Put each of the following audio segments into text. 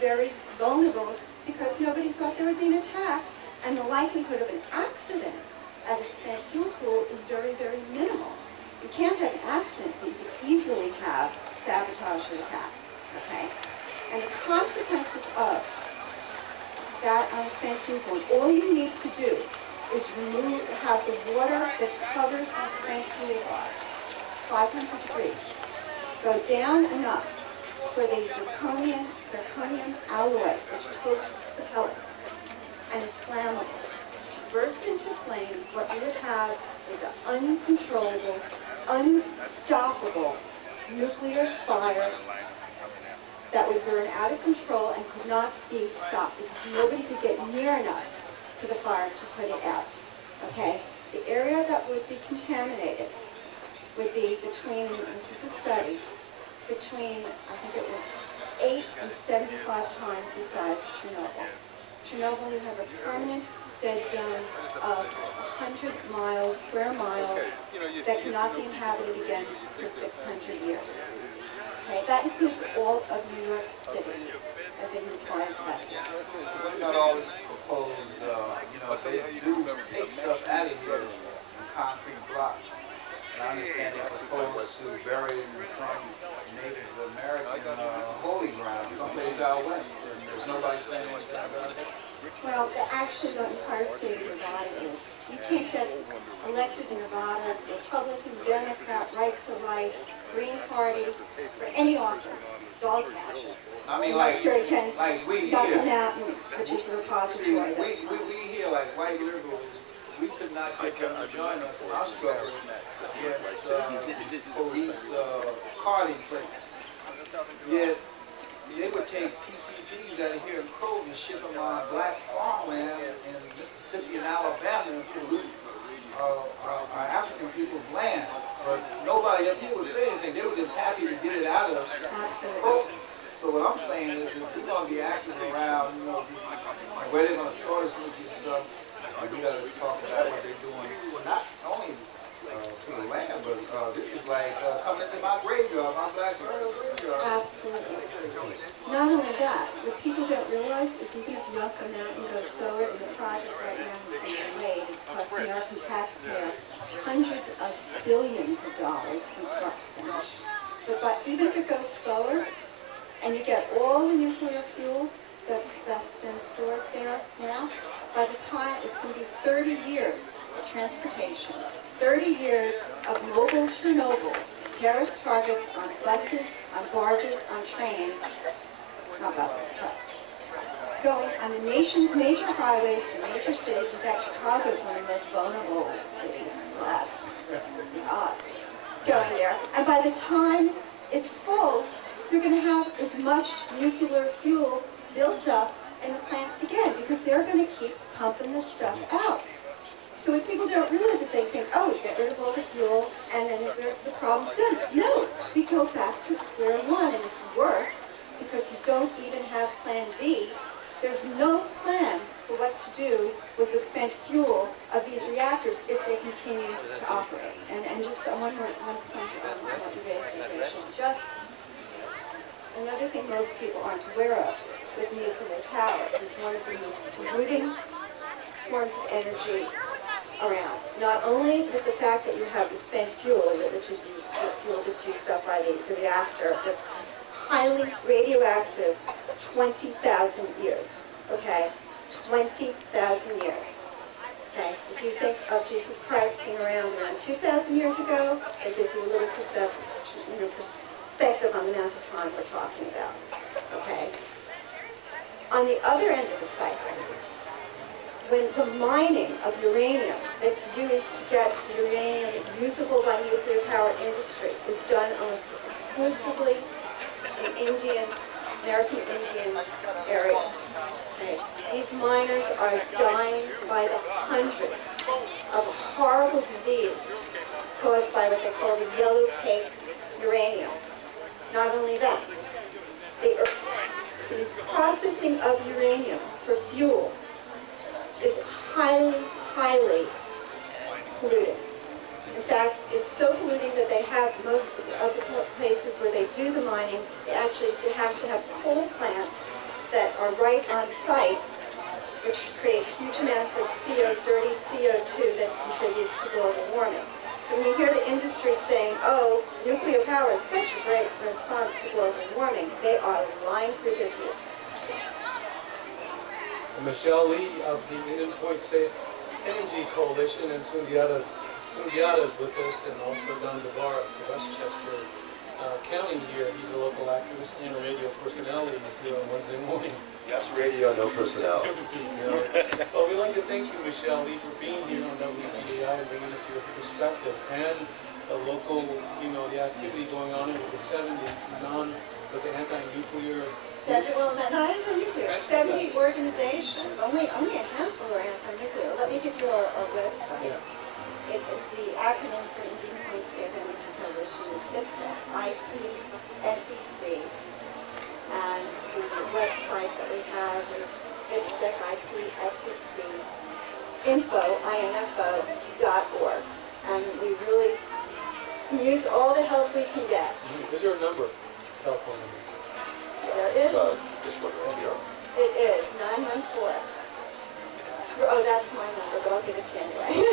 very vulnerable because nobody thought they were being attacked, and the likelihood of an accident at a spent fuel pool is very, very minimal. You can't have an accident, but you can easily have sabotage or attack, okay? And the consequences of that on a spent fuel pool, all you need to do is have the water that covers the spent fuel rods, 500 degrees, go down enough for the zirconium alloy, which coats the pellets and is flammable. To burst into flame, what you would have is an uncontrollable, unstoppable nuclear fire that would burn out of control and could not be stopped because nobody could get near enough to the fire to put it out. Okay? The area that would be contaminated would be between, this is the study, between, I think it was 8 and 75 times the size of Chernobyl. Chernobyl, you have a permanent dead zone of 100 miles, square miles, that cannot be inhabited again for 600 years. Okay, that includes all of New York City as a required that. What about all this proposed, they do take stuff out of here in concrete blocks. And I understand they propose to bury it in some Native American holy ground, someplace out west, and there's nobody saying anything about it. Well, actually the entire state of Nevada is. You can't get elected in Nevada, Republican, Democrat, right to life, Green Party, for any office, dog catcher. I mean, like we here, Mountain, which is a repository. We here, like white liberals, we could not get them to join us in our struggle against these police carding plates. Yet, they would take PCBs out of here in Kroger and ship them on black farmland in Mississippi and Alabama and pollute our African people's land. But nobody up here would say anything. They were just happy to get it out of Kroger. So what I'm saying is, if we're going to be active around, where they're going to store this nuclear stuff, we got to talk about what they're doing. Not only to the land, but this is like coming into my graveyard, my black burial graveyard. Absolutely. Not only that, what people don't realize is even if Yucca Mountain goes forward and the project right now is being made, it's cost the American taxpayer hundreds of billions of dollars from start to finish. But even if it goes forward, and you get all the nuclear fuel that's been stored there now, by the time it's going to be 30 years of transportation, 30 years of mobile Chernobyls, terrorist targets on buses, on barges, on trains, not buses, trucks, going on the nation's major highways to major cities. In fact, Chicago is one of the most vulnerable cities left. Going there. And by the time it's full, you're going to have as much nuclear fuel built up in the plants again, because they're going to keep pumping this stuff out. So what people don't realize is they think, oh, get rid of all the fuel and then the problem's done. No, we go back to square one, and it's worse because you don't even have plan B. There's no plan for what to do with the spent fuel of these reactors if they continue to operate. And just one point on what you raised with racial justice. Another thing most people aren't aware of with nuclear power is one of the most polluting forms of energy around. Not only with the fact that you have the spent fuel, which is the fuel that's used up by the reactor, that's highly radioactive, 20,000 years. Okay, 20,000 years. Okay, if you think of Jesus Christ being around 2,000 years ago, it gives you a little perspective on the amount of time we're talking about. Okay. On the other end of the cycle, when the mining of uranium that's used to get uranium usable by nuclear power industry is done almost exclusively in American Indian areas. Okay. These miners are dying by the hundreds of a horrible disease caused by what they call the yellow cake uranium. Not only that, the processing of uranium for fuel is highly, highly polluting. In fact, it's so polluting that they have most of the places where they do the mining, they have to have coal plants that are right on site, which create huge amounts of CO, dirty CO2 that contributes to global warming. So when you hear the industry saying, oh, nuclear power is such a great response to global warming, they are lying through their teeth. Michelle Lee of the Indian Point Safe Energy Coalition, and Sundiata's with us, and also Don DeVar of Westchester County here. He's a local activist and a radio personality here on Wednesday morning. Yes, radio, no personnel. Well, we'd like to thank you, Michelle Lee, for being here on WBAI and bringing us your perspective and the local, the activity going on with the 70 anti-nuclear. Well, not anti-nuclear. 70 organizations. Only a handful are anti-nuclear. Let me give you our website. Yeah. The acronym for Indian Point Safe Energy Coalition is IPSEC, IPSEC. And the website that we have is IPSEC, info.org. And we really use all the help we can get. Is there a number? Telephone number? There is. This one right here. It is 914. Oh, that's my number, but I'll give it to you anyway.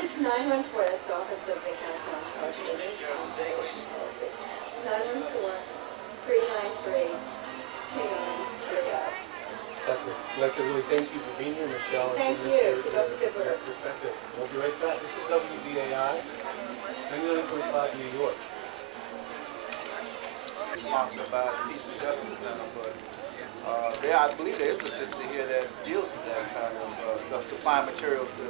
It's 914. That's the Office of the Council on Conservation Policy. 914-393-2930. I'd like to really thank you for being here, Michelle. Thank and you. for your perspective. We'll be right back. This is WBAI, 99.5 New York. Sponsored by the Peace and Justice Center, but I believe there is a sister here that deals with that kind of stuff, supplying materials to.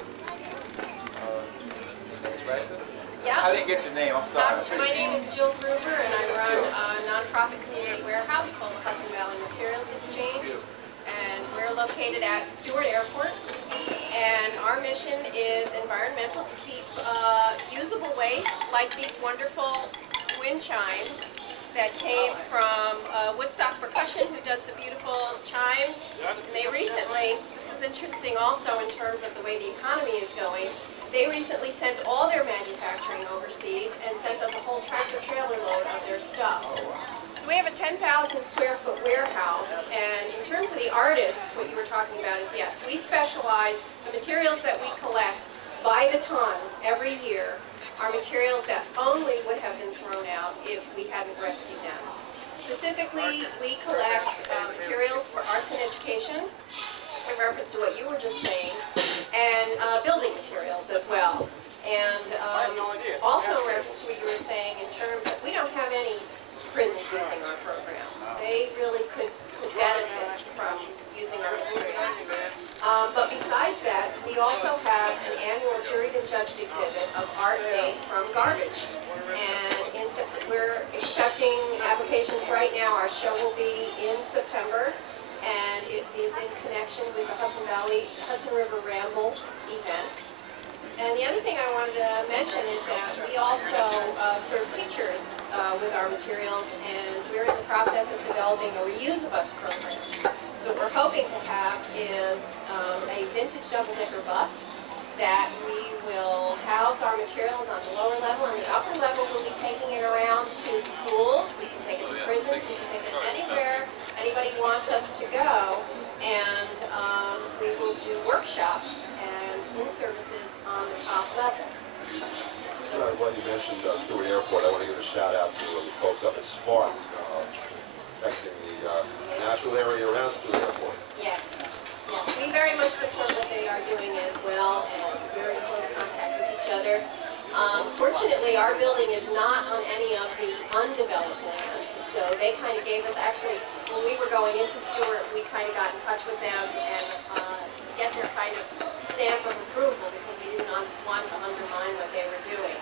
That's right, sister? Yeah. I didn't get your name. I'm sorry. My name is Jill Gruber, and I run a nonprofit community warehouse called the Hudson Valley Materials Exchange. And we're located at Stewart Airport. And our mission is environmental, to keep usable waste, like these wonderful wind chimes that came from Woodstock Percussion, who does the beautiful chimes. And they recently, this is interesting also in terms of the way the economy is going, they recently sent all their manufacturing overseas and sent us a whole tractor-trailer load of their stuff. So we have a 10,000 square foot warehouse, and in terms of the artists, what you were talking about is, yes, we specialize, the materials that we collect by the ton every year are materials that only would have been thrown out if we hadn't rescued them. Specifically, we collect materials for arts and education, in reference to what you were just saying, and building materials as well. And also in reference to what you were saying in terms of, we don't have any prisons using our program. They really could benefit from using our materials. But besides that, we also have an annual juried and judged exhibit of art made from garbage. And we're accepting applications right now. Our show will be in September, and it is in connection with the Hudson River Ramble event. And the other thing I wanted to mention is that we also serve teachers with our materials, and we're in the process of developing a Reuse of Us program. So what we're hoping to have is a vintage double-decker bus that we will house our materials on the lower level, and the upper level we'll be taking it around to schools. We can take it to prisons, we can take it anywhere anybody wants us to go, and we will do workshops and in-services on the top level. When you mentioned Stewart Airport, I want to give a shout out to the folks up at Spark, protecting the natural area around Stewart Airport. Yes. Yes, we very much support what they are doing as well, and we're in close contact with each other. Fortunately, our building is not on any of the undeveloped land, so they kind of gave us, actually, when we were going into Stewart, we kind of got in touch with them and to get their kind of stamp of approval, because we didn't want to undermine what they were doing.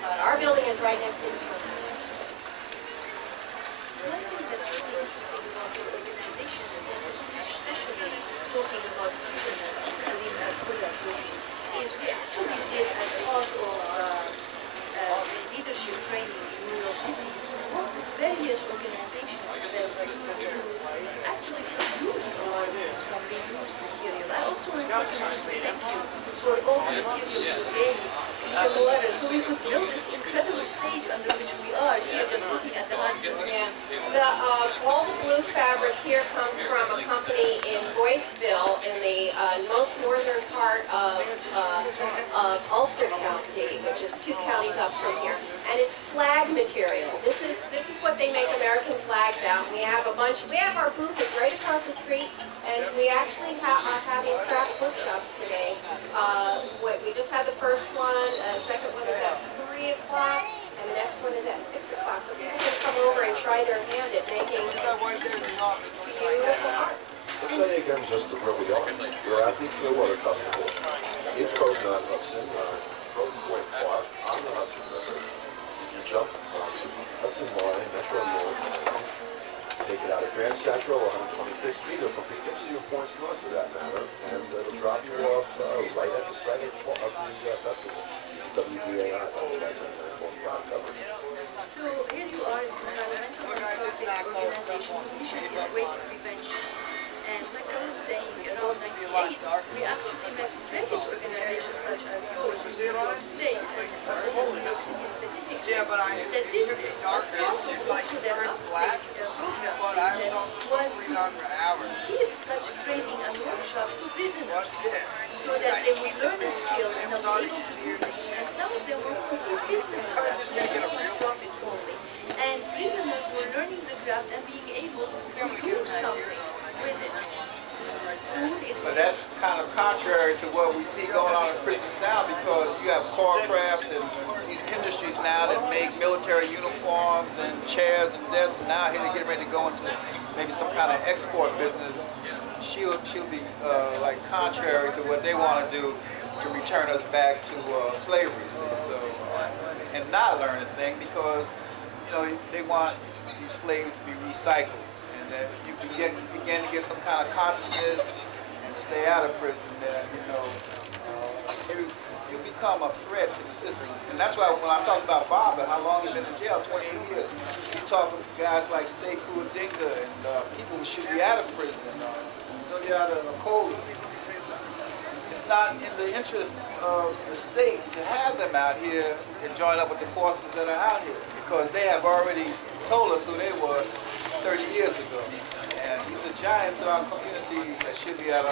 But our building is right next to the terminal. One thing that's really interesting about your organization, and that's especially talking about Celine Fullerton, is we actually did, as part of leadership training in New York City, work with various organizations that actually produce environments from reused material. I also want to take a thank you for all the material you gave the water, so we could build this incredible stage under which we are here, just looking at the Hudson. All the blue fabric here comes from a company in Boyceville in the most northern part of Ulster County, which is 2 counties up from here. And it's flag material. This is what they make American flags out. We have our booth is right across the street, and we actually are having craft workshops today. We just had the first one, the second one is at 3 o'clock. And the next one is at 6 o'clock. So people can come over and try their hand at making beautiful art. Let's say again just where we are. We're at the Clearwater Festival in Coconut Hudson, Croton Point Park, on the Hudson River. You jump on the Hudson Line, Metro North, take it out of Grand Central, 125th Street, or from Poughkeepsie or Points North for that matter, and it'll drop you off right at the site of the festival. WDAI, So here you are in the environmental nonprofit organization whose mission is waste prevention. And like I was saying, around 98, we actually met various organizations such as yours in New York State and New York City specifically that did this. Part of also their upstate programs, they said, was to give such training and workshops to prisoners so that they would learn a skill and be able to do things. And some of them were complete businesses actually, not profit only. And prisoners were learning the craft and being able to do something with it. But that's kind of contrary to what we see going on in prisons now, because you have Sawcraft and these industries now that make military uniforms and chairs and desks, and now here they're getting ready to go into maybe some kind of export business. She'll be like contrary to what they want to do to return us back to slavery. So and not learn a thing, because they want these slaves to be recycled, and that if you begin to get some kind of consciousness and stay out of prison, then you become a threat to the system. And that's why when I talk about Bob and how long he's been in jail, 28 years, you talk with guys like Sekou Odinga and people who should be out of prison, Sunyata Nkosi. It's not in the interest of the state to have them out here and join up with the forces that are out here, because they have already told us who they were 30 years ago. And he's a giant to our community that should be out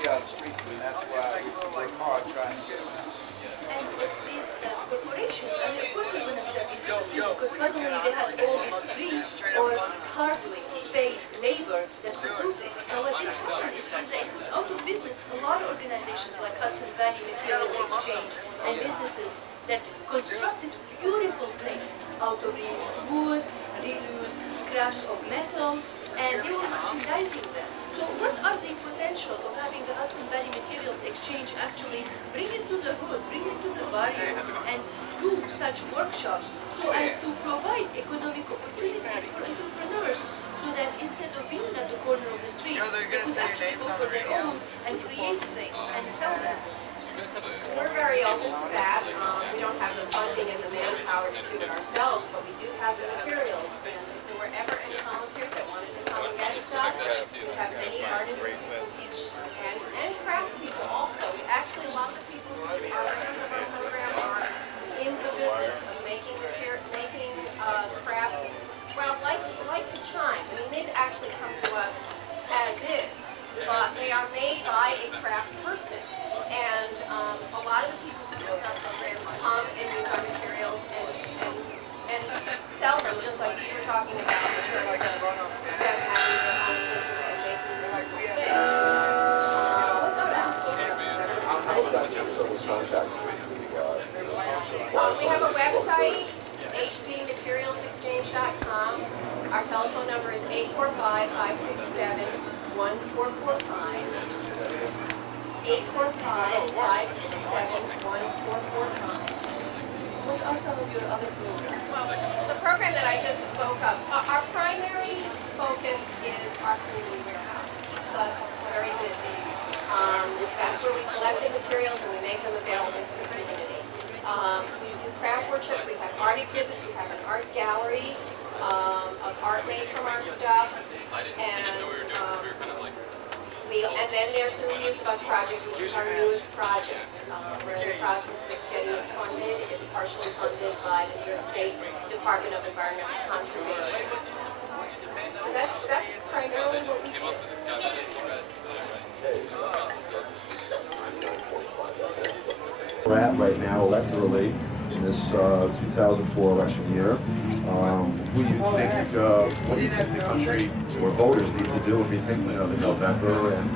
here on the streets, and that's why we work hard trying to get them out. And these corporations, I mean, of course they're going to step into the future, because suddenly they had all these streets or hardly paid labor that could do things. And what this happened is that they put out of business a lot of organizations like Hudson Valley Material Exchange and businesses that constructed beautiful things out of reused wood, reused scraps of metal, and they were merchandising them. So what are the potential of having the Hudson Valley Materials Exchange actually bring it to the hood, bring it to the barrio, and do such workshops so as to provide economic opportunities for entrepreneurs, so that instead of being at the corner of the street, they could actually go for their own and create things and sell them. We're very open to that. We don't have the funding and the manpower to do it ourselves, but we do have the materials. And if there were ever any volunteers that wanted to come and get stuff, we have many artists who teach and craft people also. Actually, a lot of the people who are members of our program are in the business of making crafts. Well, like the chimes. I mean, they've actually come to us as is, but they are made by a craft person. And a lot of the people who use our program come and use our materials and sell them, just like we were talking about in terms of them having their own business and making beautiful things. We have a website, hbmaterialsexchange.com. Our telephone number is 845-567-1445. 845-567-1445. What are some of your other programs? Well, the program that I just spoke of, our primary focus is our community warehouse. It keeps us very busy. That's where we collect the materials and we make them available to the community. We do craft workshops, we have art exhibits, we have an art gallery of art made from our stuff, and And then there's the Reuse Bus project, which is our newest project. We're in the process of getting it funded. It's partially funded by the New York State Department of Environmental Conservation. So that's primarily what we do. We're at right now electorally in this 2004 election year. What do you think the country or voters need to do when we think of November, and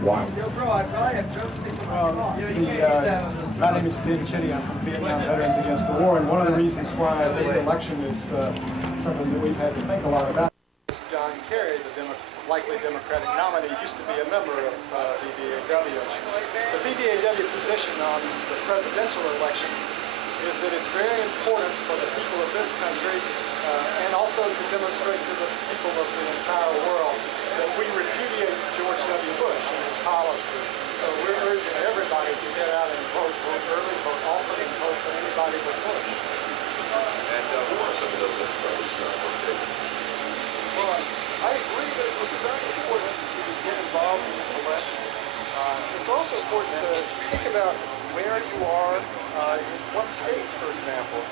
why? My name is Peter Chitty. I'm from Vietnam Veterans Against the War, and one of the reasons why this election is something that we've had to think a lot about. John Kerry, the likely Democratic nominee, used to be a member of VVAW. The VVAW position on the presidential election is that it's very important for the people of this country and also to demonstrate to the people of the entire world that we repudiate George W. Bush and his policies. And so we're urging everybody to get out and vote early, vote often, and vote for anybody but Bush. And who are some of those votes? Well, I agree that it was very important to get involved in this election. It's also important to think about where you are in what state, for example.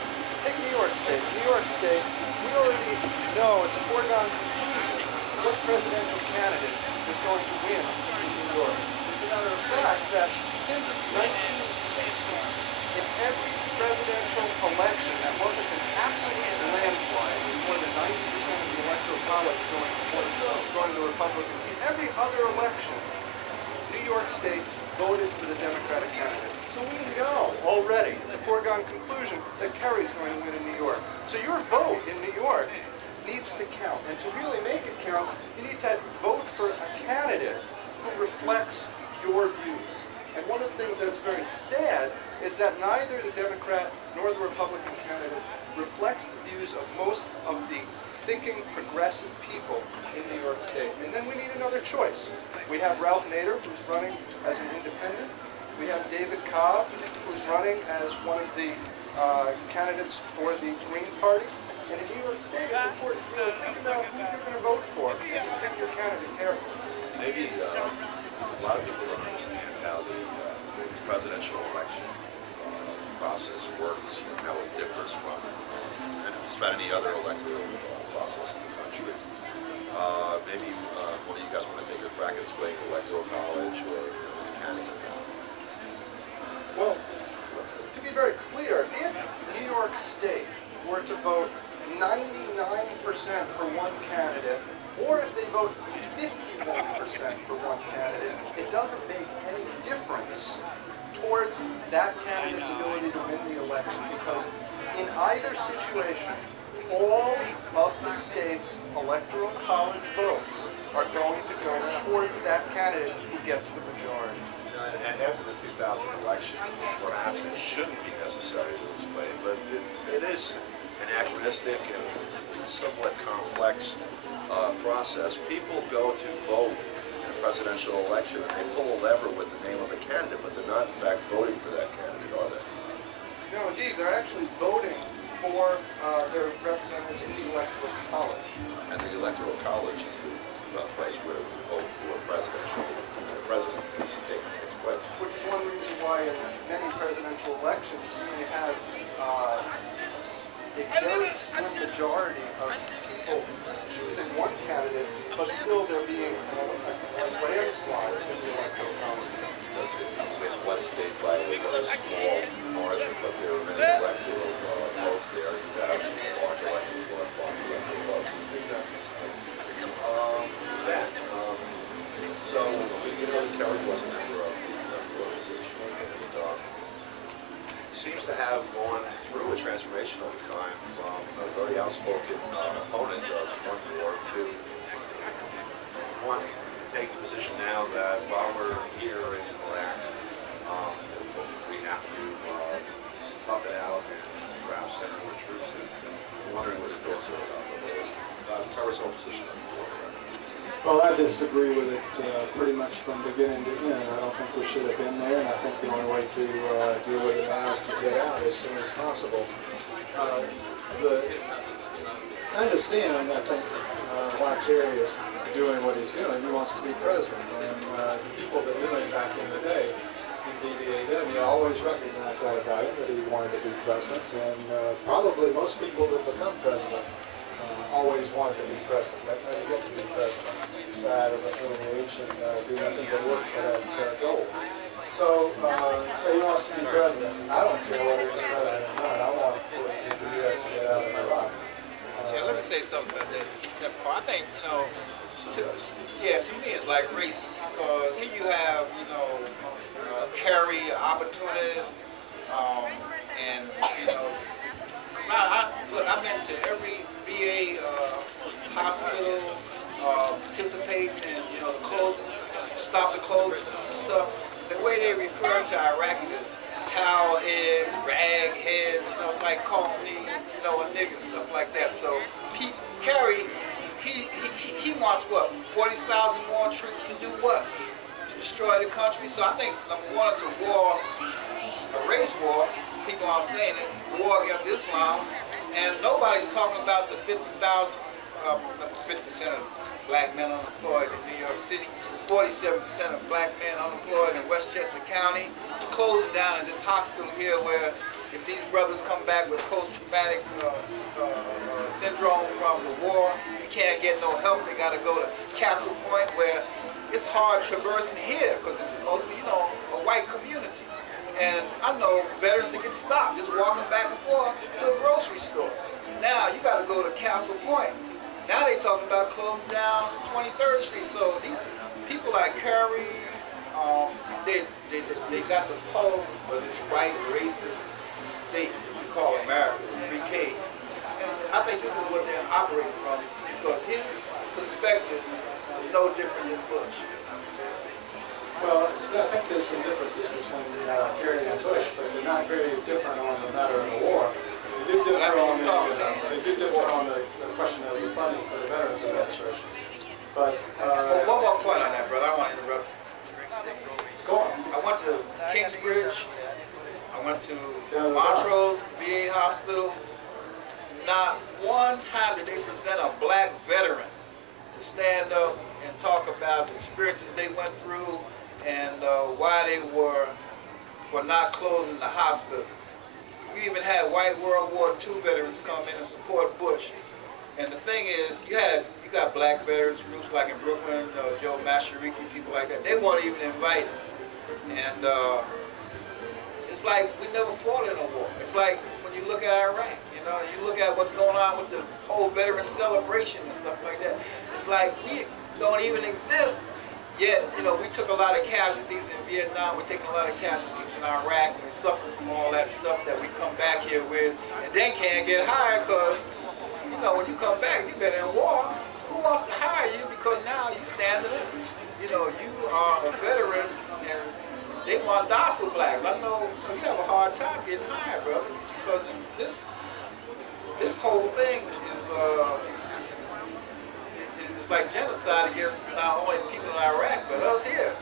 Take New York State. New York State, we already know it's a foregone conclusion what presidential candidate is going to win in New York. As a matter of fact, that since 1960, in every presidential election that wasn't an absolute landslide, with more than 90% of the electoral college going to Republicans, in every other election, New York State voted for the Democratic candidate. So we know already, it's a foregone conclusion, that Kerry's going to win in New York. So your vote in New York needs to count. And to really make it count, you need to vote for a candidate who reflects your views. And one of the things that's very sad is that neither the Democrat nor the Republican candidate reflects the views of most of the thinking progressive people in New York State. And then we need another choice. We have Ralph Nader, who's running as an independent. We have David Cobb, who's running as one of the candidates for the Green Party. And in New York State, it's important to really think about who you're going to vote for and to pick your candidate carefully. Maybe a lot of people don't understand how the presidential election process works and how it differs from just about any other electoral process in the country. Maybe one of you guys want to take a crack at explaining electoral college or the mechanics of that? Well, to be very clear, if New York State were to vote 99% for one candidate, or if they vote 51% for one candidate, it doesn't make any difference towards that candidate's ability to win the election, because in either situation, all of the state's electoral college votes are going to go towards that candidate who gets the majority. And after the 2000 election, perhaps it shouldn't be necessary to explain, but it is an anachronistic and somewhat complex process. People go to vote in a presidential election, and they pull a lever with the name of a candidate, but they're not in fact voting for that candidate, are they? No, indeed, they're actually voting for their representatives in the electoral college. And the electoral college is the place where we vote for the president takes place. Which is one reason why in many presidential elections you may have a very slim majority of people choosing one candidate, but still there being a landslide in the electoral college. That's it. In one state by a small margin, but there are many electoral votes there. You have large electoral votes, large electoral votes. Exactly. So, Kerry was a member of the organization, and he seems to have gone through a transformation over time from a very outspoken opponent of one war to one take the position now that while we're here in Iraq, we have to tough it out and perhaps send more troops in. I'm wondering what your thoughts are about Kerry's whole position on the war. Well, I disagree with it pretty much from beginning to end. I don't think we should have been there, and I think the only way to deal with it now is to get out as soon as possible. I understand, I think, why Kerry is doing what he's doing. He wants to be president. And the people that knew him back in the day, in BBA then, you always recognized that about him, that he wanted to be president. And probably most people that become president always wanted to be president. That's how you get to be president. Decide at an age and do nothing but work for that goal. So he wants to be president. I don't care whether he's president or not. I want the U.S. to get out of Iraq. Yeah, let me say something about that part. I think, to me it's like racist, because here you have, Kerry, opportunist, and, look, I've been to every VA hospital, participating in, the closing, stop the closing and stuff. The way they refer to Iraqis as towel heads, rag heads, like calling me, a nigga, stuff like that. So Kerry, he wants what? 40,000 more troops to do what? To destroy the country. So I think number one is a war, a race war. People are saying it, war against Islam, and nobody's talking about the 50% of black men unemployed in New York City, 47% of black men unemployed in Westchester County, closing down in this hospital here where if these brothers come back with post-traumatic syndrome from the war, they can't get no help. They got to go to Castle Point where it's hard traversing here because it's mostly, a white community. And I know veterans that get stopped just walking back and forth to a grocery store. Now you got to go to Castle Point. Now they talking about closing down 23rd Street. So these people like Curry, they got the pulse of this white racist state we call America, 3 Ks. And I think this is what they're operating from, because his perspective is no different than Bush. Well, I think there's some differences between Kerry and Bush, but they're not very different on the matter of the war. They do differ on the question of the funding for the Veterans Administration. But one more point on that, brother. I want to interrupt. Go on. I went to Kingsbridge. I went to Montrose VA Hospital. Not one time did they present a black veteran to stand up and talk about the experiences they went through and why they were for not closing the hospitals. We even had white World War II veterans come in and support Bush. And the thing is, you got black veterans groups like in Brooklyn, Joe Mashariki, people like that. They weren't even invited. And it's like we never fought in a war. It's like when you look at Iraq, you look at what's going on with the whole veteran celebration and stuff like that. It's like we don't even exist. Yet, we took a lot of casualties in Vietnam. We're taking a lot of casualties in Iraq. We suffer from all that stuff that we come back here with, and then can't get hired because, when you come back, you've been in war. Who wants to hire you? Because now you stand up. You are a veteran, and they want docile blacks. I know you have a hard time getting hired, brother, because this whole thing is it's like genocide against not only the people in Iraq, but us here.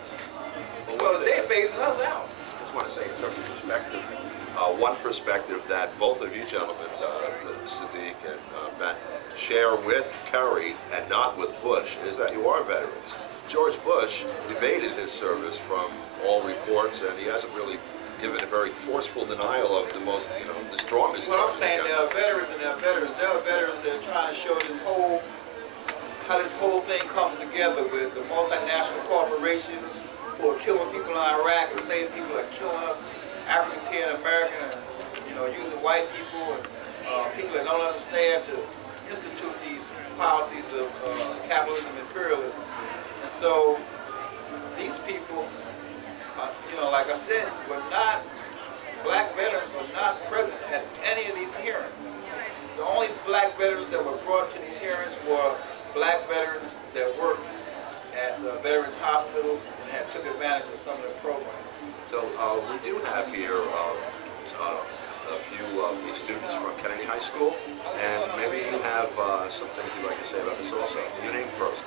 Because they're phasing us out. I just want to say, in terms of perspective, one perspective that both of you gentlemen, Sadiq and Ben, share with Kerry and not with Bush is that you are veterans. George Bush evaded his service from all reports, and he hasn't really given a very forceful denial of the most, the strongest. What I'm saying, there are veterans and there are veterans. There are veterans that are trying to show how this whole thing comes together with the multinational corporations who are killing people in Iraq, the same people that are killing us, Africans here in America, and, using white people and people that don't understand to institute these policies of capitalism and imperialism. And so these people, like I said, black veterans were not present at any of these hearings. The only black veterans that were brought to these hearings were black veterans that worked at veterans hospitals and took advantage of some of the programs. So we do have here a few students from Kennedy High School, and maybe you have some things you'd like to say about this also. Your name first.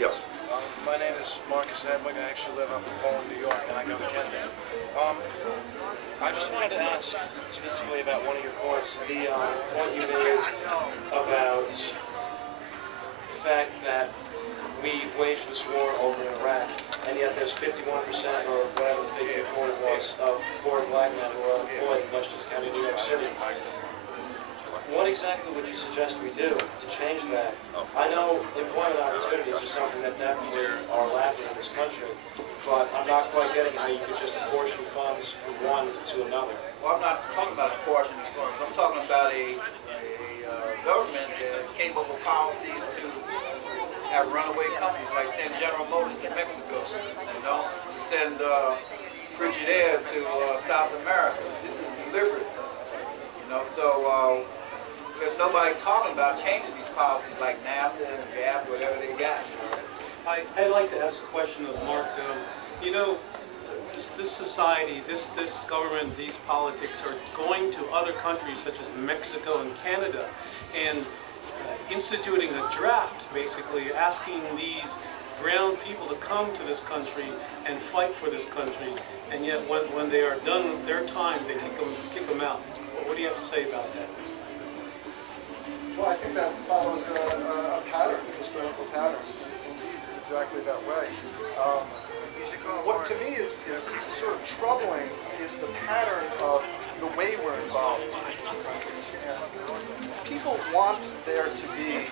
Yes. My name is Marcus Edwig. I actually live up in Poland, New York, and I go to Kennedy. I just wanted to ask specifically about one of your points, the point you made about fact that we waged this war over in Iraq, and yet there's 51% or whatever the figure reported was of poor black men who are unemployed in Westchester County, New York City. What exactly would you suggest we do to change that? I know employment opportunities are something that definitely are lacking in this country, but I'm not quite getting how you could just apportion funds from one to another. Well, I'm not talking about apportioning funds. I'm talking about a government that came up with policies to have runaway companies, like send General Motors to Mexico, you know, to send Frigidaire to South America. This is deliberate, you know, so there's nobody talking about changing these policies like NAFTA and GAP, whatever they got. I'd like to ask a question of Mark. You know, this society, this government, these politics are going to other countries such as Mexico and Canada and instituting a draft, basically asking these brown people to come to this country and fight for this country, and yet when they are done with their time, they kick them out. What do you have to say about that? Well, I think that follows a pattern, a historical pattern. Indeed, it's exactly that way. What to me is sort of troubling is the pattern of the way we're involved in these countries. And people want there to be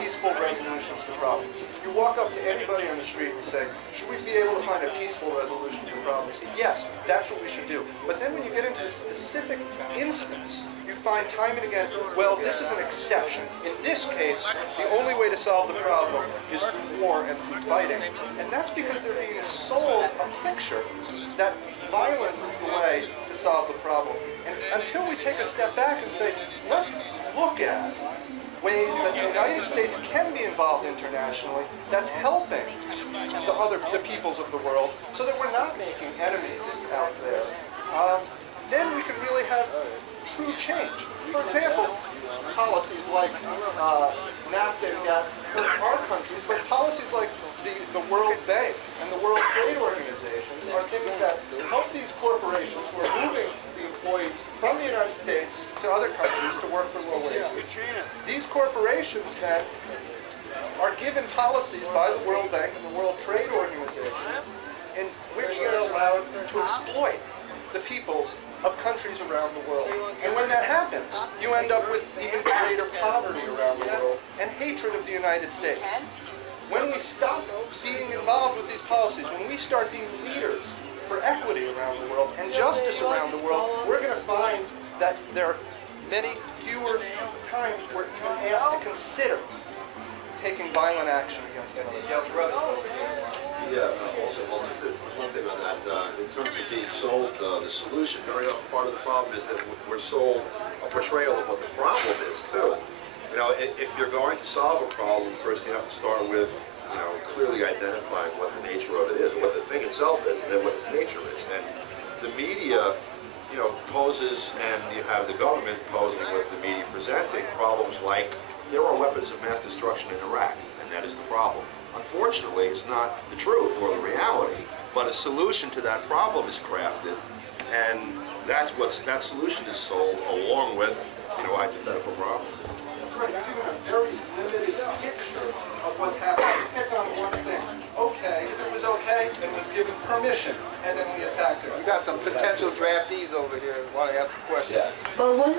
peaceful resolutions to problems. You walk up to anybody on the street and say, should we be able to find a peaceful resolution to problems? They say, yes, that's what we should do. But then when you get into a specific instance, you find time and again, well, this is an exception. In this case, the only way to solve the problem is through war and through fighting. And that's because they're being sold a picture that violence is the way to solve the problem. And until we take a step back and say, let's look at ways that the United States can be involved internationally that's helping the peoples of the world so that we're not making enemies out there, then we can really have true change. For example, policies like NAFTA and GATT hurt our countries, but policies like the World Bank and the World Trade Organizations are things that help these corporations who are moving the employees from the United States to other countries to work for low wages. These corporations then are given policies by the World Bank and the World Trade Organization in which they're allowed to exploit the peoples of countries around the world. And when that happens, you end up with even greater poverty around the world and hatred of the United States. When we stop being involved with these policies, when we start being leaders for equity around the world and justice around the world, we're going to find that there are many fewer times we're even asked to consider taking violent action against another. Yeah, also, one thing on that, in terms of being sold the solution, very often part of the problem is that we're sold a portrayal of what the problem is, too. You know, if you're going to solve a problem, first you have to start with, you know, clearly identifying what the nature of it is, or what the thing itself is, and then what its nature is. And the media, you know, poses, and you have the government posing with the media presenting problems like there are weapons of mass destruction in Iraq, and that is the problem. Unfortunately, it's not the truth or the reality, but a solution to that problem is crafted, and that solution is sold along with, you know, hypothetical problems. Right, it's even a very limited picture of what's happening. Pick on one thing. Okay, if it was okay, it was given permission, and then we attacked it. We got some potential draftees over here who want to ask a question. Yes. Well, one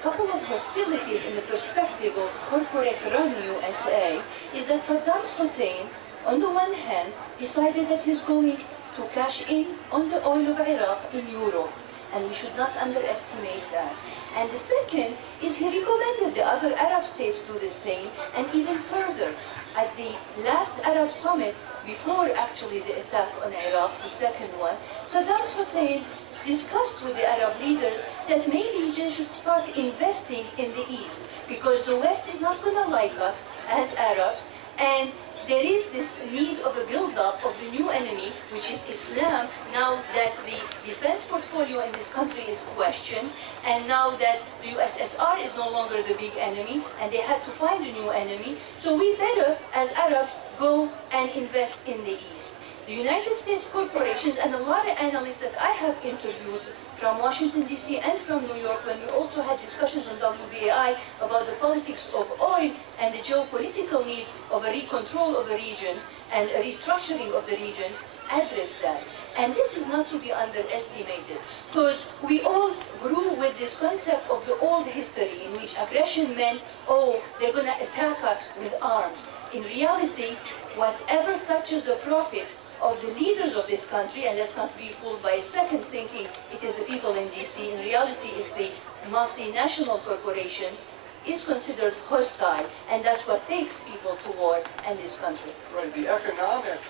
couple of hostilities in the perspective of corporate-run USA is that Saddam Hussein, on the one hand, decided that he's going to cash in on the oil of Iraq in Europe. And we should not underestimate that. And the second is he recommended the other Arab states do the same, and even further. At the last Arab summit, before actually the attack on Iraq, the second one, Saddam Hussein discussed with the Arab leaders that maybe they should start investing in the East, because the West is not going to like us as Arabs, and there is this need of a build-up of the new enemy, which is Islam, now that the defense portfolio in this country is questioned, and now that the USSR is no longer the big enemy, and they had to find a new enemy, so we better, as Arabs, go and invest in the East. The United States corporations and a lot of analysts that I have interviewed from Washington, D.C. and from New York, when we also had discussions on WBAI about the politics of oil and the geopolitical need of a recontrol of the region and a restructuring of the region, address that. And this is not to be underestimated, because we all grew with this concept of the old history in which aggression meant, oh, they're going to attack us with arms. In reality, whatever touches the profit of the leaders of this country, and let's not be fooled by a second thinking it is the people in DC, in reality it's the multinational corporations, is considered hostile, and that's what takes people to war in this country. Right, the economic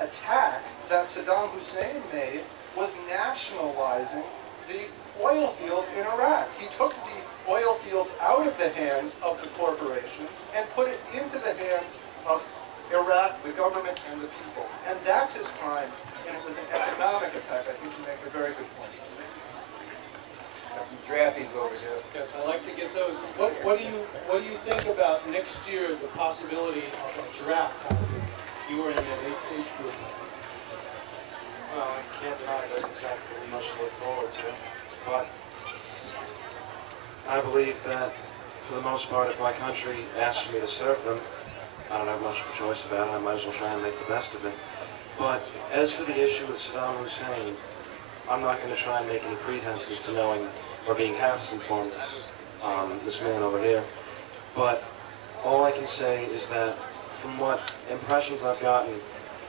attack that Saddam Hussein made was nationalizing the oil fields in Iraq. He took the oil fields out of the hands of the corporations and put it into the hands of Iraq, the government, and the people. And that's his crime, and it was an economic attack. I think you make a very good point. Got some drafties over here. Yes, I'd like to get those. What do you think about next year, the possibility of a draft happening? You were in that age group. Well, I can't deny there's exactly much to look forward to, but I believe that for the most part, if my country asks me to serve them, I don't have much of a choice about it. I might as well try and make the best of it. But as for the issue with Saddam Hussein, I'm not going to try and make any pretenses to knowing or being half as informed as this man over here. But all I can say is that from what impressions I've gotten,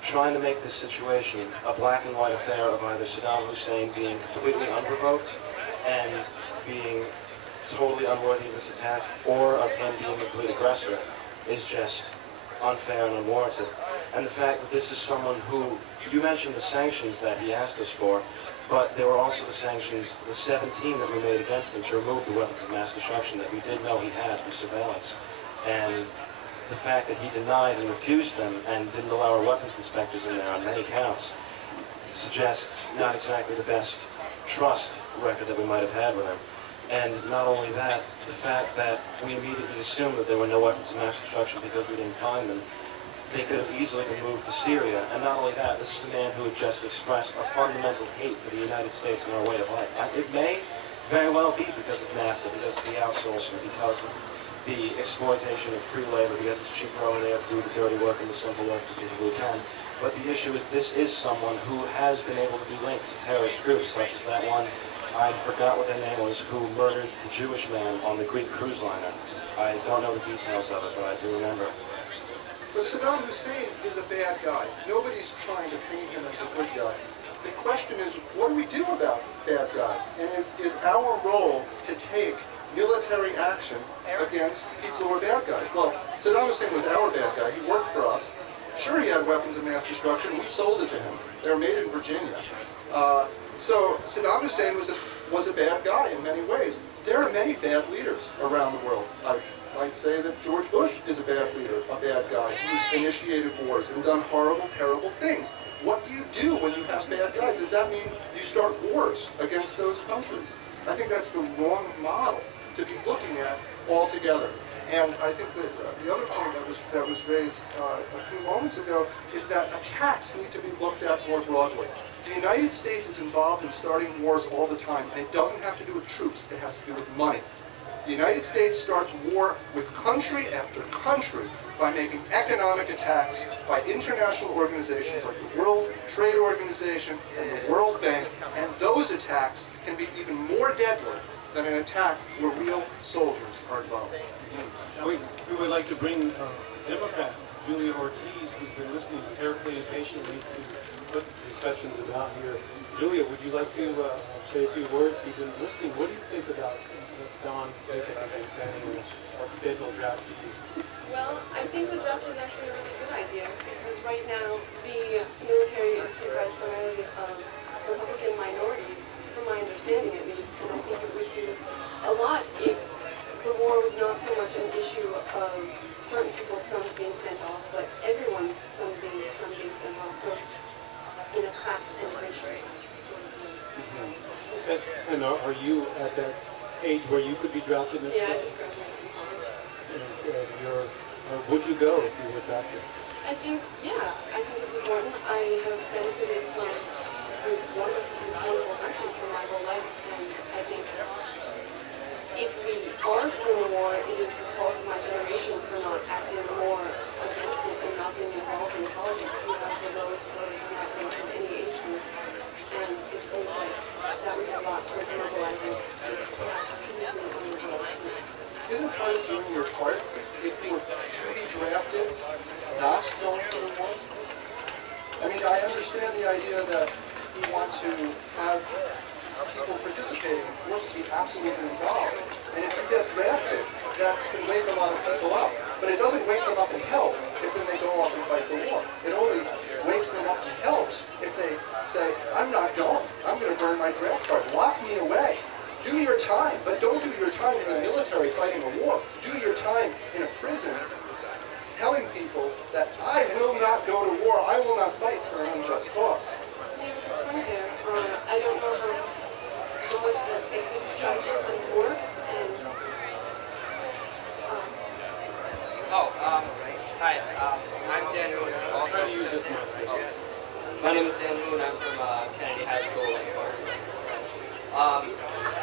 trying to make this situation a black and white affair of either Saddam Hussein being completely unprovoked and being totally unworthy of this attack, or of him being a complete aggressor, is just unfair and unwarranted. And the fact that this is someone who, you mentioned the sanctions that he asked us for, but there were also the sanctions, the 17 that we made against him to remove the weapons of mass destruction that we did know he had from surveillance. And the fact that he denied and refused them and didn't allow our weapons inspectors in there on many counts suggests not exactly the best trust record that we might have had with him. And not only that, the fact that we immediately assumed that there were no weapons of mass destruction because we didn't find them. They could have easily been moved to Syria. And not only that, this is a man who had just expressed a fundamental hate for the United States and our way of life. It may very well be because of NAFTA, because of the outsourcing, because of the exploitation of free labor, because it's cheaper over there to do the dirty work and the simple work for people who can. But the issue is this is someone who has been able to be linked to terrorist groups, such as that one, I forgot what their name was, who murdered the Jewish man on the Greek cruise liner. I don't know the details of it, but I do remember. But Saddam Hussein is a bad guy. Nobody's trying to paint him as a good guy. The question is, what do we do about bad guys? And is our role to take military action against people who are bad guys? Well, Saddam Hussein was our bad guy. He worked for us. Sure, he had weapons of mass destruction. We sold it to him. They were made in Virginia. So Saddam Hussein was a bad guy in many ways. There are many bad leaders around the world. I might say that George Bush is a bad leader, a bad guy, who's initiated wars and done horrible, terrible things. What do you do when you have bad guys? Does that mean you start wars against those countries? I think that's the wrong model to be looking at altogether. And I think that the other point that was raised a few moments ago is that attacks need to be looked at more broadly. The United States is involved in starting wars all the time, and it doesn't have to do with troops, it has to do with money. The United States starts war with country after country by making economic attacks by international organizations like the World Trade Organization and the World Bank, and those attacks can be even more deadly than an attack where real soldiers are involved. We would like to bring Democrat Julia Ortiz, who's been listening carefully and patiently to what discussions about here. Julia, would you like to say a few words? You've been listening. What do you think about what Don Bacon has been saying or potential draft fees? Well, I think the draft is actually a really good idea because right now the military is comprised primarily of Republican minorities, from my understanding at least, and I think it would do a lot if the war was not so much an issue of certain people's sons being sent off, but everyone's son being sent off, both in a class and racial sort of thing. And are you at that age where you could be drafted next year? Yeah, I just graduated from college. And would you go if you were drafted? I think it's important. I have benefited from this wonderful country for my whole life, and I think if we are still in war, it is the fault of my generation for not acting more against it and not being involved in politics. We have the lowest voting rate in any age group, and it seems like that would be a lot towards mobilizing mass peace in the world. Isn't part of doing your part, if you were to be drafted, not going to the war? I mean, I understand the idea that you want to have people participating and forced to be absolutely involved. And if you get drafted, that can wake a lot of people up. But it doesn't wake them up and help if then they go off and fight the war. It only wakes them up and helps if they say, I'm not going. I'm going to burn my draft card. Lock me away. Do your time, but don't do your time in the military fighting a war. Do your time in a prison telling people that I will not go to war, I will not fight for an unjust cause. I don't know how much that exit strategy works, and hi, I'm Dan Moon. Also, my name is Dan Moon. I'm from Kennedy High School.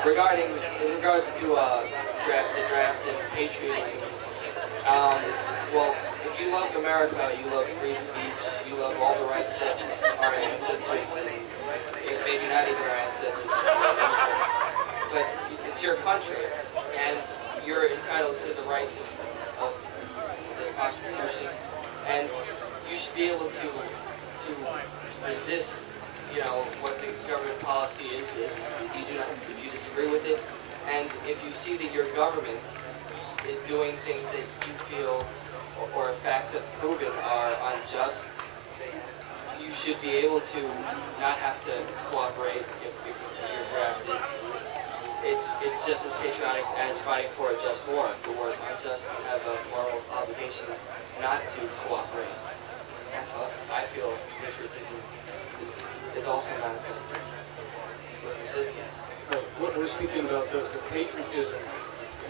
In regards to the draft and patriotism, well, if you love America, you love free speech, you love all the rights that our ancestors, it's maybe not even our ancestors, but it's your country, and you're entitled to the rights of the Constitution, and you should be able to resist, what the government policy is if you disagree with it, and if you see that your government is doing things that you feel or facts have proven are unjust, you should be able to not have to cooperate if you're drafted. It's just as patriotic as fighting for a just war. If the war is unjust, you have a moral obligation not to cooperate. That's how I feel patriotism is also manifested with resistance. We're speaking about the patriotism.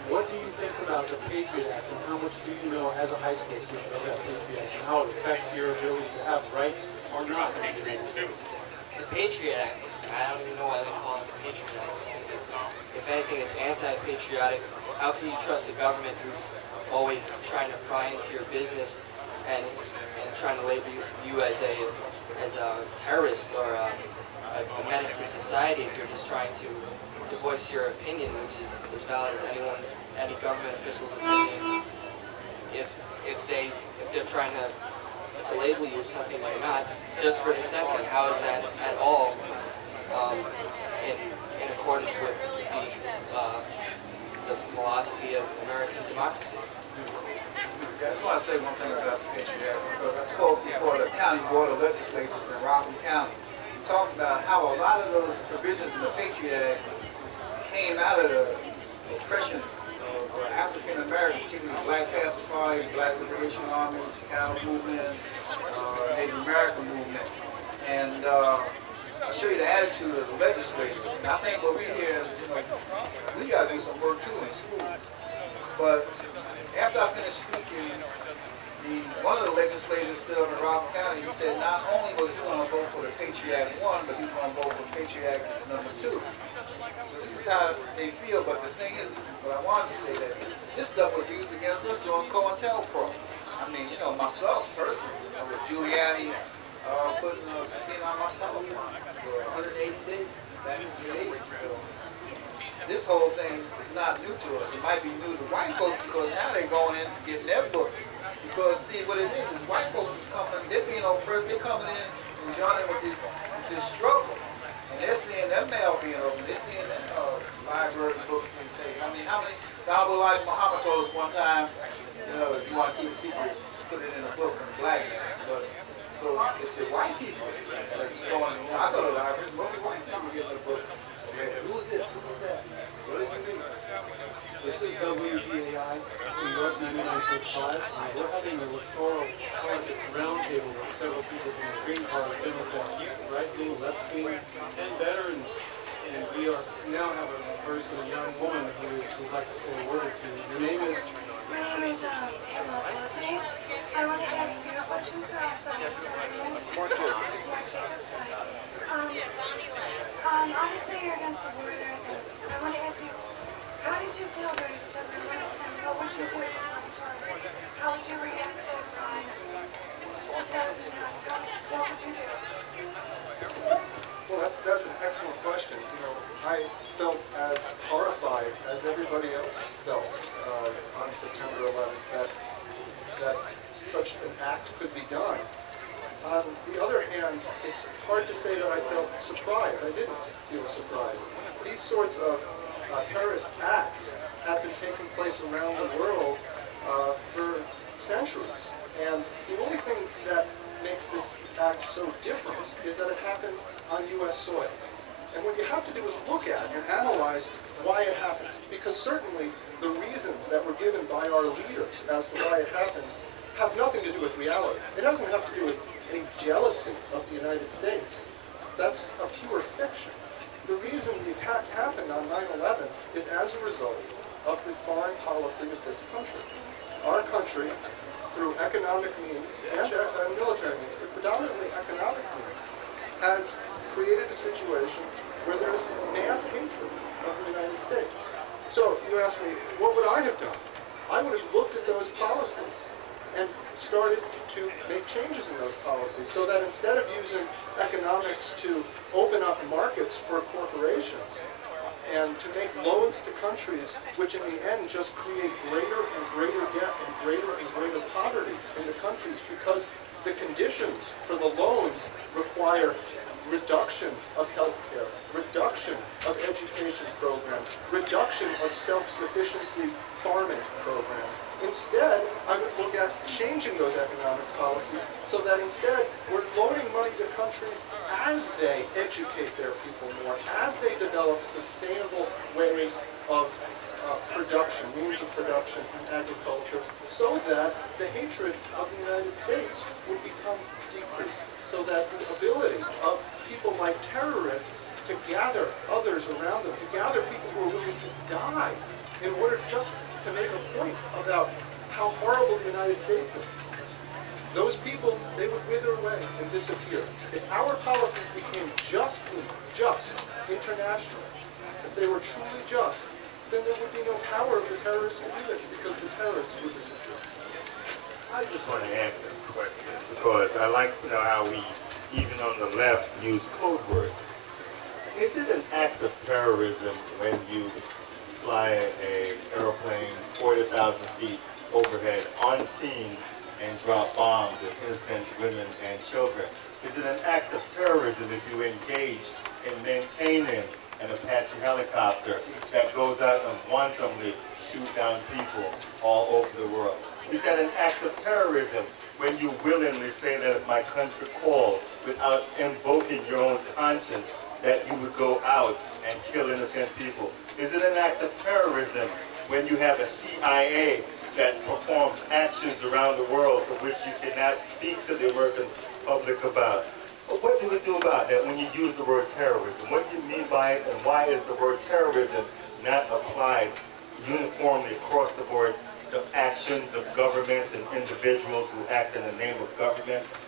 What do you think about the Patriot Act, and how much do you know as a high school student of that Patriot Act, and how it affects your ability to have rights or not in the United States? The Patriot Act, I don't even know why they call it the Patriot Act, because if anything, it's anti-patriotic. How can you trust a government who's always trying to pry into your business and trying to label you as a terrorist or a menace to society if you're just trying to voice your opinion, which is as valid as any government official's opinion. If they're trying to label you as something you're not, just for a second, how is that at all in accordance with the philosophy of American democracy? I just want to say one thing about the Patriot Act, because I spoke before the County Board of Legislators in Rockland County. We talked about how a lot of those provisions in the Patriot Act came out of the oppression of African Americans, particularly the Black Panther Party, Black Liberation Army, the Chicano movement, Native American movement. And I'll show you the attitude of the legislators. And I think what we hear, we got to do some work too in schools. But after I finished speaking, one of the legislators stood up in Rockland County. He said not only was he going to vote for the Patriot Act 1, but he was going to vote for Patriot Act number 2. So this is how they feel, but the thing is, what I wanted to say that this stuff was used against us during COINTELPRO. I mean, myself personally, with Giuliani putting a subpoena on my telephone for 180 days back in the 80s. So this whole thing is not new to us. It might be new to white folks because now they're going in to get their books. Because see, what it is white folks is coming, they're being oppressed, they're coming in and joining with this struggle. And they're seeing their mail being opened, they're seeing their library books being taken. I mean, how many, the Honorable Elijah Muhammad told us one time, if you want to keep a secret, put it in a book from black man. But so it's the white people like showing, I go to the libraries, most of the white people getting their books. Who is this? Who is that? What is it mean? This is WDAI, New York 99.5, and we're having a electoral politics roundtable with several people from the Green Party, Democrats, right wing, left wing, and veterans. And we now have a person, a young woman, who would like to say a word or two. Your name is? My name is Emma Felicity. I wanted to ask you a question, sir. Obviously you're against the war and everything. I want to ask you, how did you feel during September 11th, and what would you do? How would you react to what that was announced? What would you do? Well, that's an excellent question. You know, I felt as horrified as everybody else felt on September 11th that such an act could be done. On the other hand, it's hard to say that I felt surprised. I didn't feel surprised. These sorts of terrorist acts have been taking place around the world for centuries. And the only thing that makes this act so different is that it happened on U.S. soil. And what you have to do is look at and analyze why it happened. Because certainly the reasons that were given by our leaders as to why it happened have nothing to do with reality. It doesn't have to do with any jealousy of the United States. That's a pure fiction. The reason the attacks happened on 9/11 is as a result of the foreign policy of this country. Our country, through economic means and military means, but predominantly economic means, has created a situation where there's mass hatred of the United States. So you ask me, what would I have done? I would have looked at those policies and started to make changes in those policies so that instead of using economics to open up markets for corporations and to make loans to countries which in the end just create greater and greater debt and greater poverty in the countries because the conditions for the loans require reduction of health care, reduction of education programs, reduction of self-sufficiency farming programs. Instead, I would look at changing those economic policies so that instead we're loaning money to countries as they educate their people more, as they develop sustainable ways of production, means of production in agriculture, so that the hatred of the United States would become decreased, so that the ability of people like terrorists to gather others around them, to gather people who are willing to die in order just to make a point about how horrible the United States is. Those people, they would wither away and disappear. If our policies became just international, if they were truly just, then there would be no power of the terrorists to do this because the terrorists would disappear. I just want to ask a question because I like to know how we, even on the left, use code words. Is it an act of terrorism when you fly an airplane 40,000 feet overhead unseen and drop bombs at innocent women and children? Is it an act of terrorism if you engage in maintaining an Apache helicopter that goes out and wantonly shoot down people all over the world? Is that an act of terrorism when you willingly say that if my country called without invoking your own conscience that you would go out and kill innocent people? Is it an act of terrorism when you have a CIA that performs actions around the world for which you cannot speak to the American public about? But what do we do about that when you use the word terrorism? What do you mean by it, and why is the word terrorism not applied uniformly across the board to actions of governments and individuals who act in the name of governments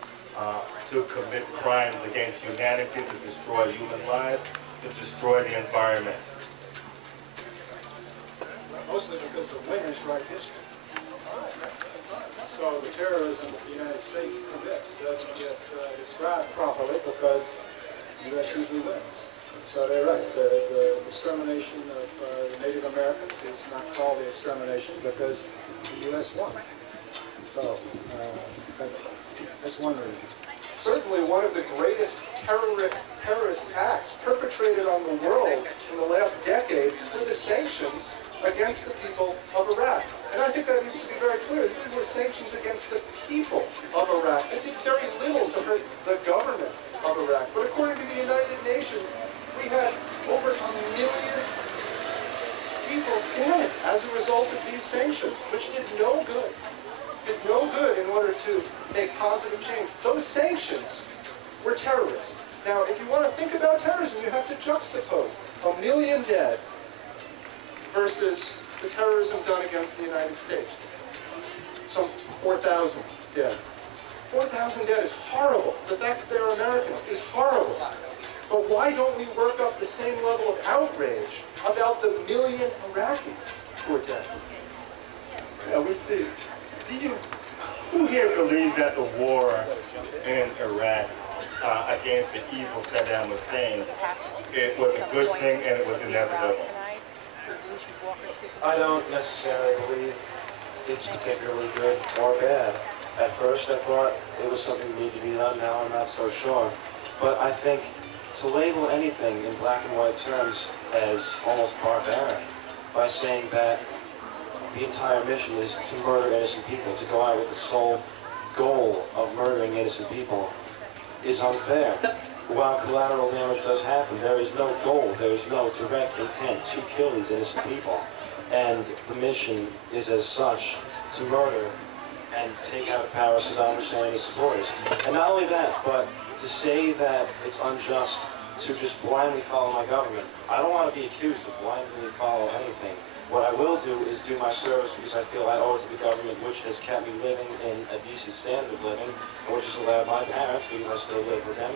to commit crimes against humanity, to destroy human lives, to destroy the environment? Mostly because the winners write history. So the terrorism that the United States commits doesn't get described properly because the U.S. usually wins. And so they're right. The extermination of the Native Americans is not called the extermination because the U.S. won. So that's one reason. Certainly one of the greatest terrorist acts perpetrated on the world in the last decade were the sanctions against the people of Iraq. And I think that needs to be very clear. These were sanctions against the people of Iraq. They did very little to hurt the government of Iraq. But according to the United Nations, we had over 1 million people dead as a result of these sanctions, which did no good. Did no good in order to make positive change. Those sanctions were terrorists. Now, if you want to think about terrorism, you have to juxtapose 1 million dead versus the terrorism done against the United States. Some 4,000 dead. 4,000 dead is horrible. The fact that they're Americans is horrible. But why don't we work up the same level of outrage about the million Iraqis who are dead? Yeah, we see. Who here believes that the war in Iraq against the evil Saddam Hussein, it was a good thing and it was inevitable? I don't necessarily believe it's particularly good or bad. At first I thought it was something that needed to be done, now I'm not so sure. But I think to label anything in black and white terms as almost barbaric by saying that the entire mission is to murder innocent people, to go out with the sole goal of murdering innocent people, is unfair. While collateral damage does happen, there is no goal, there is no direct intent to kill these innocent people. And the mission is as such to murder and take out the power of Saddam Hussein and his supporters. And not only that, but to say that it's unjust to just blindly follow my government. I don't want to be accused of blindly follow anything. What I will do is do my service because I feel I owe it to the government, which has kept me living in a decent standard of living, and which has allowed my parents, because I still live with them,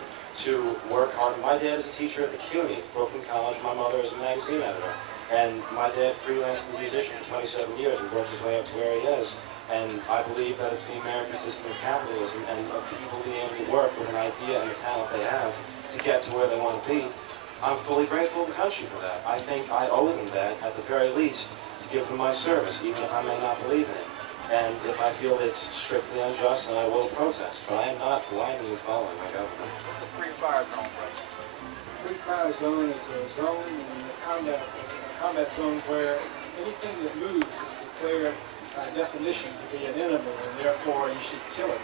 to work hard. My dad is a teacher at the CUNY, Brooklyn College. My mother is a magazine editor. And my dad freelanced as a musician for 27 years and worked his way up to where he is. And I believe that it's the American system of capitalism and of people being able to work with an idea and the talent they have to get to where they want to be. I'm fully grateful to the country for that. I think I owe them that, at the very least, to give them my service, even if I may not believe in it. And if I feel it's strictly unjust, then I will protest. But I am not blindly following my government. What's a free fire zone, brother? Free fire zone is a zone in the combat zone where anything that moves is declared by definition to be an enemy, and therefore you should kill it.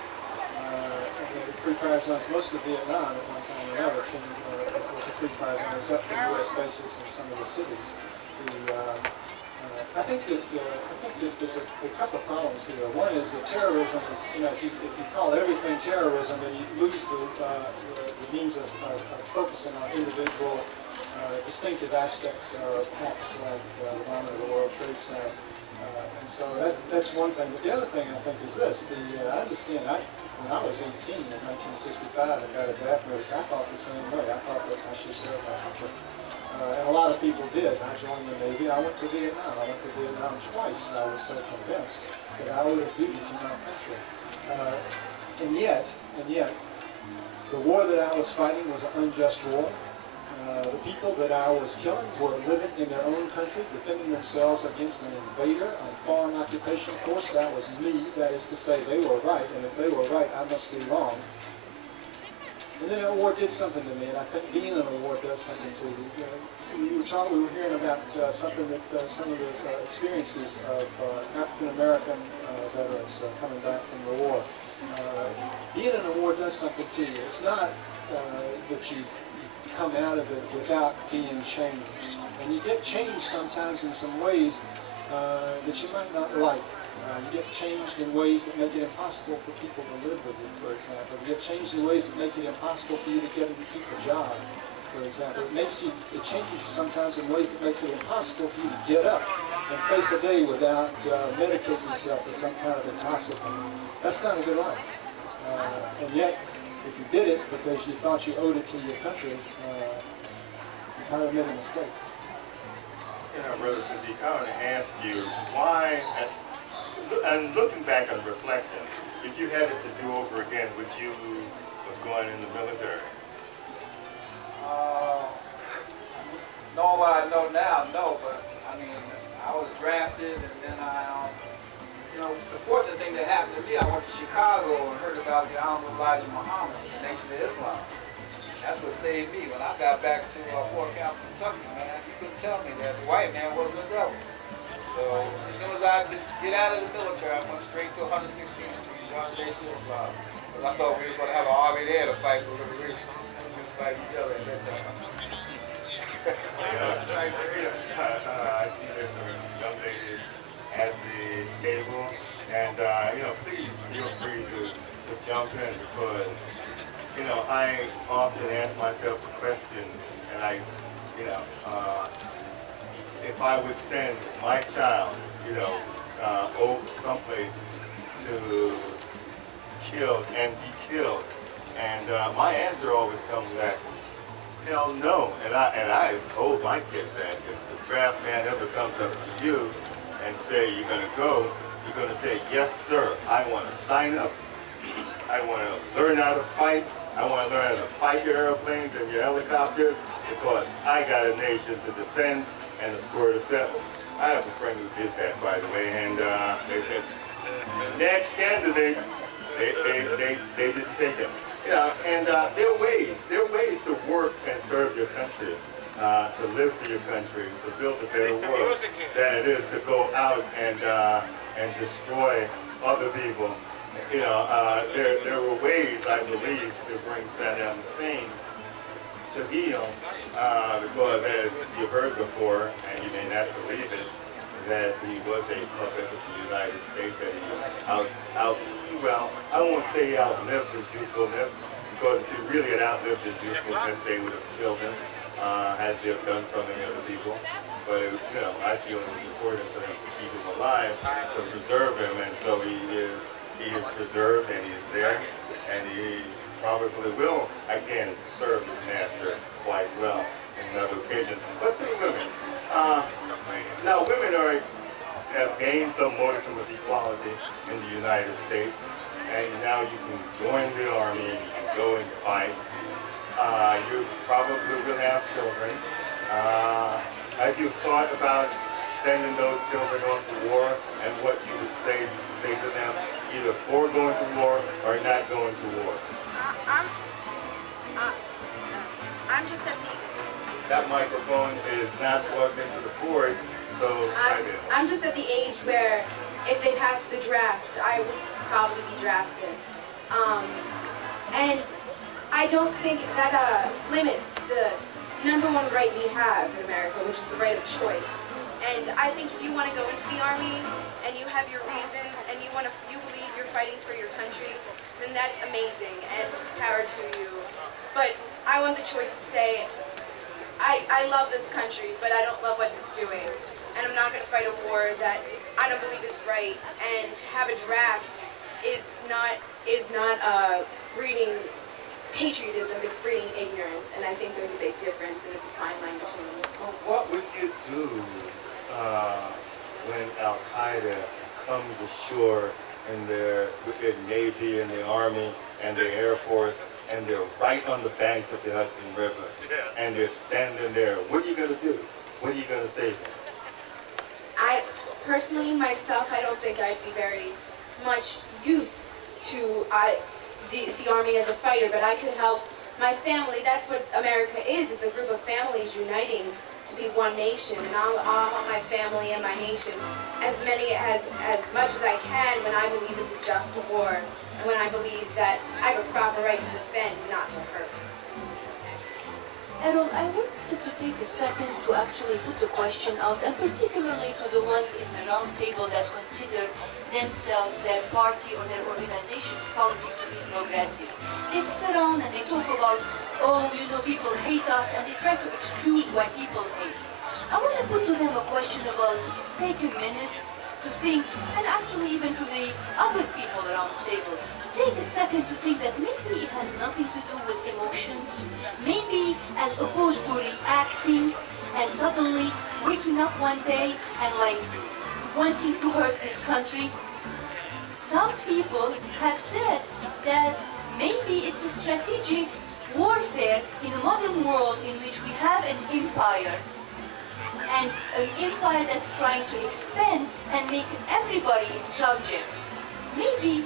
And the free fire zone, most of Vietnam at one time or another was a free fire zone, except for U.S. bases in some of the cities. I think that there's a couple of problems here. One is that terrorism is, if you call everything terrorism, then you lose the means of focusing on individual distinctive aspects of acts like the bombing of the World Trade Center. And so that's one thing. But the other thing I think is this. I understand, when I was 18 in 1965 and got a draft notice, I thought the same way. I thought that I should serve my country. And a lot of people did. I joined the Navy. I went to Vietnam. I went to Vietnam twice. I was so convinced that I owed a duty to my country. And yet, the war that I was fighting was an unjust war. The people that I was killing were living in their own country, defending themselves against an invader, a foreign occupation force. That was me. That is to say, they were right, and if they were right, I must be wrong. And then that war did something to me, and I think being in a war does something to you. We were hearing about something that some of the experiences of African American veterans coming back from the war. Being in a war does something to you. It's not that you come out of it without being changed. And you get changed sometimes in some ways that you might not like. You get changed in ways that make it impossible for people to live with you, for example. You get changed in ways that make it impossible for you to get and keep a job, for example. It changes you sometimes in ways that makes it impossible for you to get up and face a day without medicating yourself with some kind of intoxicant. That's not a good life. And yet, if you did it because you thought you owed it to your country, you kind of made a mistake. Brother Sadiq, I want to ask you, why, and looking back and reflecting, if you had it to do over again, would you have gone in the military? Knowing what I know now, no, but I mean, I was drafted and then the fortunate thing that happened to me, I went to Chicago and heard about the Honorable Elijah Muhammad, the Nation of Islam. That's what saved me. When I got back to Fort Campbell, Kentucky, man, you couldn't tell me that the white man wasn't a devil. So as soon as I could get out of the military, I went straight to 116th Street, joined the Nation of Islam. Because I thought we were going to have an army there to fight for liberation. We just fight each other at that time. I see there's some young ladies at the table, and please feel free to jump in, because I often ask myself the question, and if I would send my child over someplace to killed and be killed. And my answer always comes back, hell no. And I told my kids that if the draft man ever comes up to you and say you're going to go, you're going to say, yes, sir, I want to sign up. I want to learn how to fight. I want to learn how to fight your airplanes and your helicopters because I got a nation to defend and a score to settle. I have a friend who did that, by the way, and they said, next candidate, they didn't take him. You know, and there are ways to work and serve your country, to live for your country, to build a better world than it is to go out and destroy other people. You know, there were ways, I believe, to bring Saddam Hussein to heel, because as you've heard before, and you may not believe it, that he was a puppet of the United States, that he well, I won't say he outlived his usefulness, because if he really had outlived his usefulness, they would have killed him, as they have done so many other people. But, you know, I feel it was important for them to keep him alive, to preserve him, and so he is preserved, and he's there, and he probably will, again, serve his master quite well in another occasion. But the women, now women have gained some modicum of equality in the United States, and now you can join the army and you can go and fight. You probably will have children. Have you thought about sending those children off to war and what you would say to them, either for going to war or not going to war? I'm just at the... That microphone is not plugged into the board, so try this. I'm just at the age where if they pass the draft, I would probably be drafted. And I don't think that limits the #1 right we have in America, which is the right of choice. And I think if you want to go into the army and you have your reasons and you believe you're fighting for your country, then that's amazing and power to you. But I want the choice to say, I love this country, but I don't love what it's doing. And I'm not going to fight a war that I don't believe is right. And to have a draft is not breeding patriotism, it's breeding ignorance. And I think there's a big difference, and it's a fine line between them. Well, what would you do when Al-Qaeda comes ashore in their Navy and the Army and the Air Force, and they're right on the banks of the Hudson River, and they're standing there? What are you going to do? What are you going to say to them? Personally, myself, I don't think I'd be very much used to the Army as a fighter, but I could help my family. That's what America is. It's a group of families uniting to be one nation, and I'll help my family and my nation as much as I can when I believe it's a just war, and when I believe that I have a proper right to defend, not to hurt. Errol, I wanted to take a second to actually put the question out, and particularly to the ones in the round table that consider themselves, their party or their organization's politics to be progressive. They sit around and they talk about, oh, you know, people hate us, and they try to excuse why people hate. I want to put to them a question about, take a minute to think, and actually even to the other people around the table, take a second to think that maybe it has nothing to do with emotions. Maybe as opposed to reacting and suddenly waking up one day and like wanting to hurt this country. Some people have said that maybe it's a strategic warfare in a modern world in which we have an empire, and an empire that's trying to expand and make everybody its subject. Maybe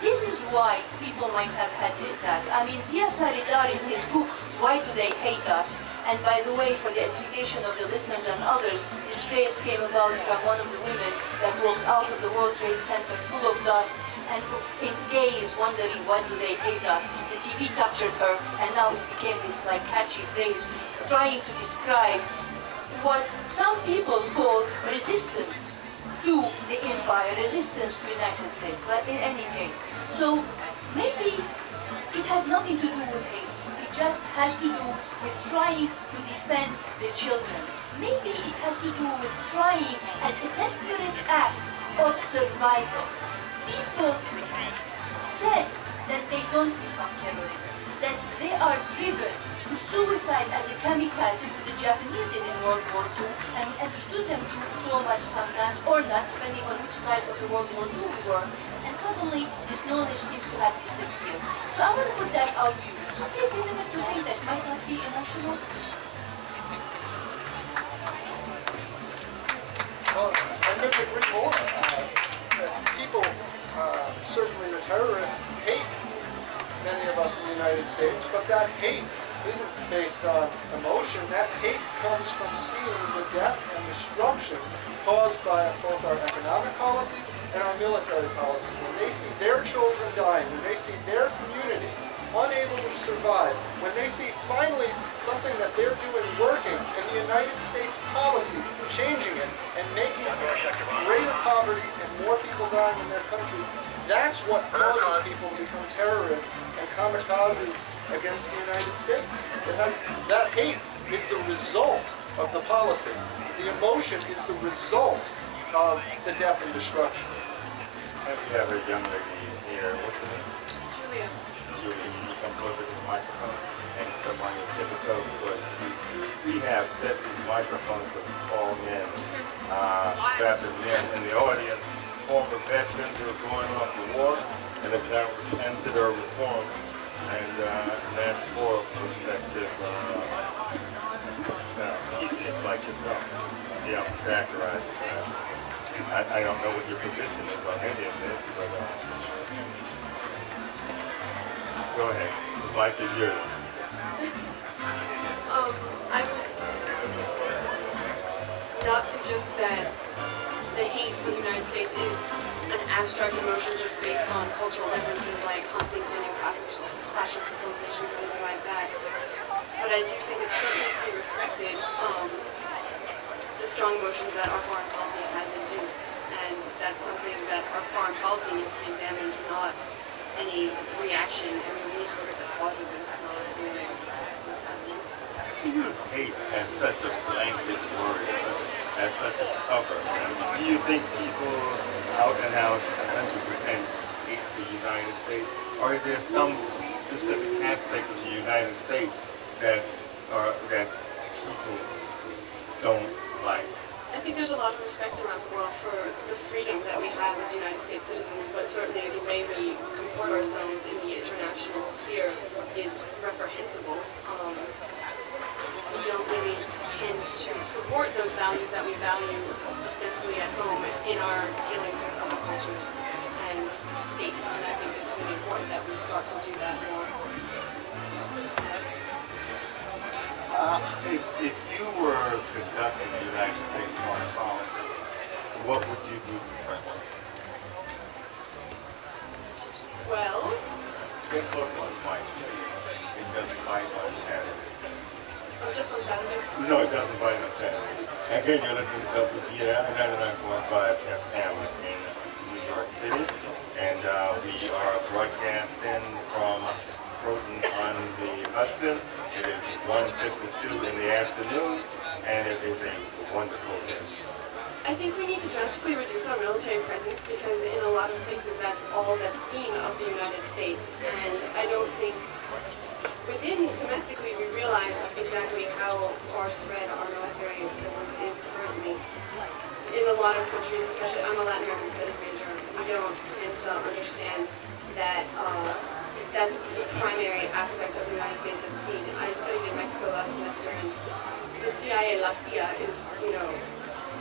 this is why people might have had the attack. I mean, Zia Saridar in his book, Why Do They Hate Us? And by the way, for the edification of the listeners and others, this phrase came about from one of the women that walked out of the World Trade Center full of dust and in gaze wondering why do they hate us. The TV captured her, and now it became this like catchy phrase trying to describe what some people call resistance to the empire, resistance to the United States, but in any case. So maybe it has nothing to do with hate. It just has to do with trying to defend the children. Maybe it has to do with trying as a desperate act of survival. People upset that they don't become terrorists, that they are driven to suicide as a kamikaze, what the Japanese did in World War II, and we understood them to so much sometimes, or not, depending on which side of the World War II we were. And suddenly, this knowledge seems to have disappeared. So I want to put that out to you. Take a minute to think that might not be emotional. Well, I couldn't agree more. People, certainly the terrorists, hate many of us in the United States, but that hate isn't based on emotion. That hate comes from seeing the death and destruction caused by both our economic policies and our military policies. When they see their children dying, when they see their community unable to survive, when they see finally something that they're doing working and the United States policy changing it and making greater poverty and more people dying in their countries, that's what causes people to become terrorists and kamikazes against the United States. That hate is the result of the policy. The emotion is the result of the death and destruction. And we have a young lady here. What's her name? Julia. Julia, can you come closer to the microphone and come on your tip of toe? Because see, we have set these microphones for the tall men, strapped in the audience, former veterans who are going off to war and have now entered or reformed, and that for prospective peaceniks like yourself. See how I'm characterizing that. I don't know what your position is on any of this, but go ahead. The mic is yours. I would not suggest that the hate for the United States is an abstract emotion just based on cultural differences like Huntingtonian clash of civilizations or anything like that. But I do think it's certainly to be respected, the strong emotions that our foreign policy has induced. And that's something that our foreign policy needs to be examined, not any reaction. And we need to look at the cause of this, not really what's happening. We use hate as such a blanket word, as such a cover. Do you think people out and out 100% hate the United States? Or is there some specific aspect of the United States that people don't like? I think there's a lot of respect around the world for the freedom that we have as United States citizens, but certainly the way we comport ourselves in the international sphere is reprehensible. We don't really tend to support those values that we value ostensibly at home in our dealings with other cultures and states, and I think it's really important that we start to do that more. If you were conducting the United States foreign policy, what would you do differently? Well, get close on the mic, please. It doesn't bite on Saturday. Just on Saturday? No, it doesn't bite on Saturday. Again, you're listening to WPA 99.5 FM in New York City, and we are broadcasting from Croton on the Hudson. It is 1:52 in the afternoon, and it is a wonderful day. I think we need to drastically reduce our military presence because in a lot of places that's all that's seen of the United States. And I don't think domestically we realize exactly how far spread our military presence is currently. In a lot of countries, especially I'm a Latin American studies major, we don't tend to understand that that's the primary aspect of the United States that's seen. I studied in Mexico last semester, and the CIA, La CIA, is,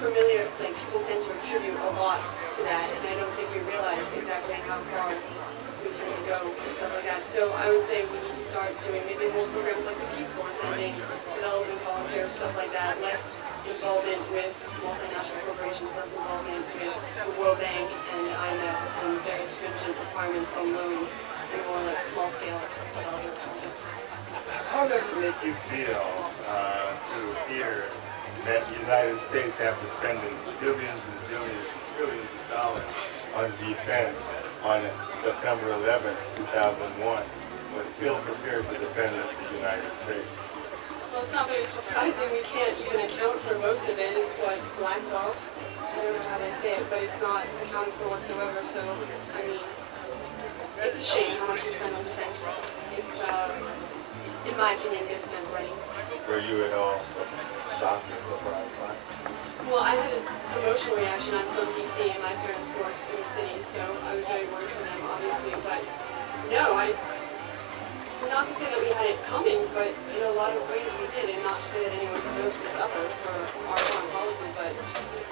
familiar, like people tend to attribute a lot to that, and I don't think we realize exactly how far we tend to go and stuff like that. So I would say we need to start doing maybe more programs like the Peace Corps, sending development volunteers, stuff like that, less involvement with multinational corporations, less involvement with the World Bank and IMF and very stringent requirements on loans, and more like small-scale development projects. How does it make you feel to hear that the United States, after spending billions and billions and trillions of dollars on defense on September 11, 2001, was still prepared to defend the United States? Well, it's not very surprising. We can't even account for most of it. It's blacked off. I don't know how to say it, but it's not accounted for whatsoever. So, I mean, it's a shame how much we spend on defense. It's, in my opinion, misspent money. Were you at all shocked or surprised by it? Well, I had an emotional reaction. I'm from DC and my parents work in the city, so I was very worried for them, obviously. But no, not to say that we had it coming, but in a lot of ways we did, and not to say that anyone deserves to suffer for our foreign policy, but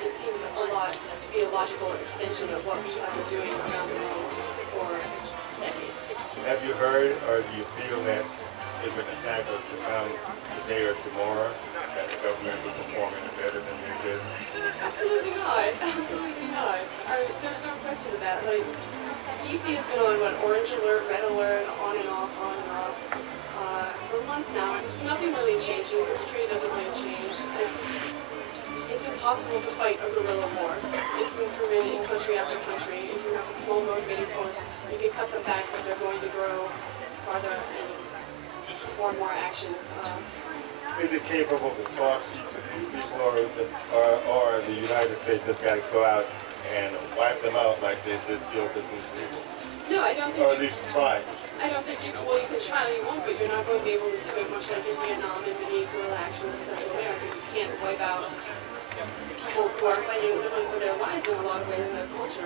it seems a lot to be a logical extension of what we have been doing around the world for decades. Have you heard or do you feel that if an attack was to come today or tomorrow, that the government would perform any better than they did? Absolutely not. Absolutely not. There's no question of that. Like, DC has been on what, orange alert, red alert, on and off, for months now. Nothing really changes. The security doesn't really change. It's impossible to fight a guerrilla war. It's been proven in country after country. If you have a small motivated force, you can cut them back, but they're going to grow farther and perform more actions. Is it capable to talk to these people, or the United States just got to go out and wipe them out like they did the overseas people? No, I don't think. Or at least try. I don't think you. Well, you could try all you want, but you're not going to be able to do it much like in Vietnam and many guerrilla actions in Central America. You can't wipe out people who are fighting, living for their lives in a lot of ways in their culture.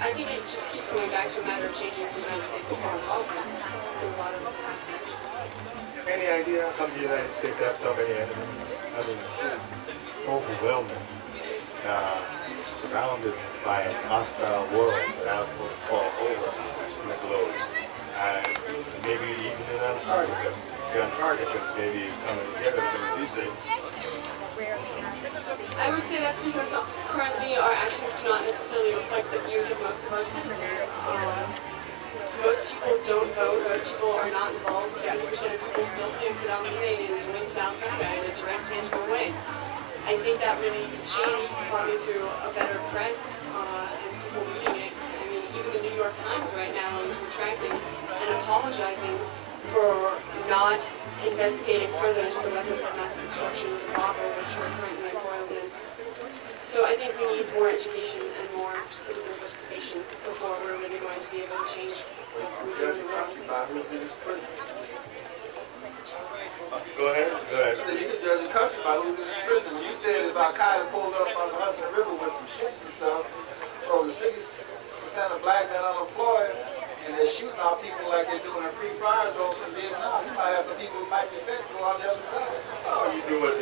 I think it just keeps coming back to a matter of changing the United States foreign policy in a lot of aspects. Any idea how come the United States have so many enemies? I mean, it's overwhelming. Surrounded by a hostile world that outposts all over the globe. Maybe even in Antarctica. The Antarcticans maybe coming together some of these days. I would say that's because currently our actions do not necessarily reflect the views of most of our citizens. Most people don't vote, most people are not involved. 70% of people still think Saddam Hussein is linked to Al-Qaeda in a direct, tangible way. I think that really needs to change, probably through a better press and people reading it. I mean, even the New York Times right now is retracting and apologizing for not investigating further into the weapons of mass destruction of Iraq, which are currently embroiled in. So I think we need more education and more citizen participation before we're really going to be able to change what we're doing in the world. Who's in this prison? Go ahead. You can judge a country by who's in this prison. When you said if Al-Qaeda pulled up on the Hudson River with some ships and stuff, the biggest percent of black men unemployed, and they're shooting off people like they're doing in free fire zones in Vietnam. You might have some people who might get fentanyl on the other side. Oh, you do what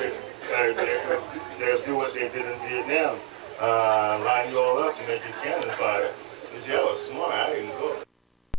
they'll do what they did in Vietnam. Line you all up and make you cannon fire. You see, I was smart. I didn't go.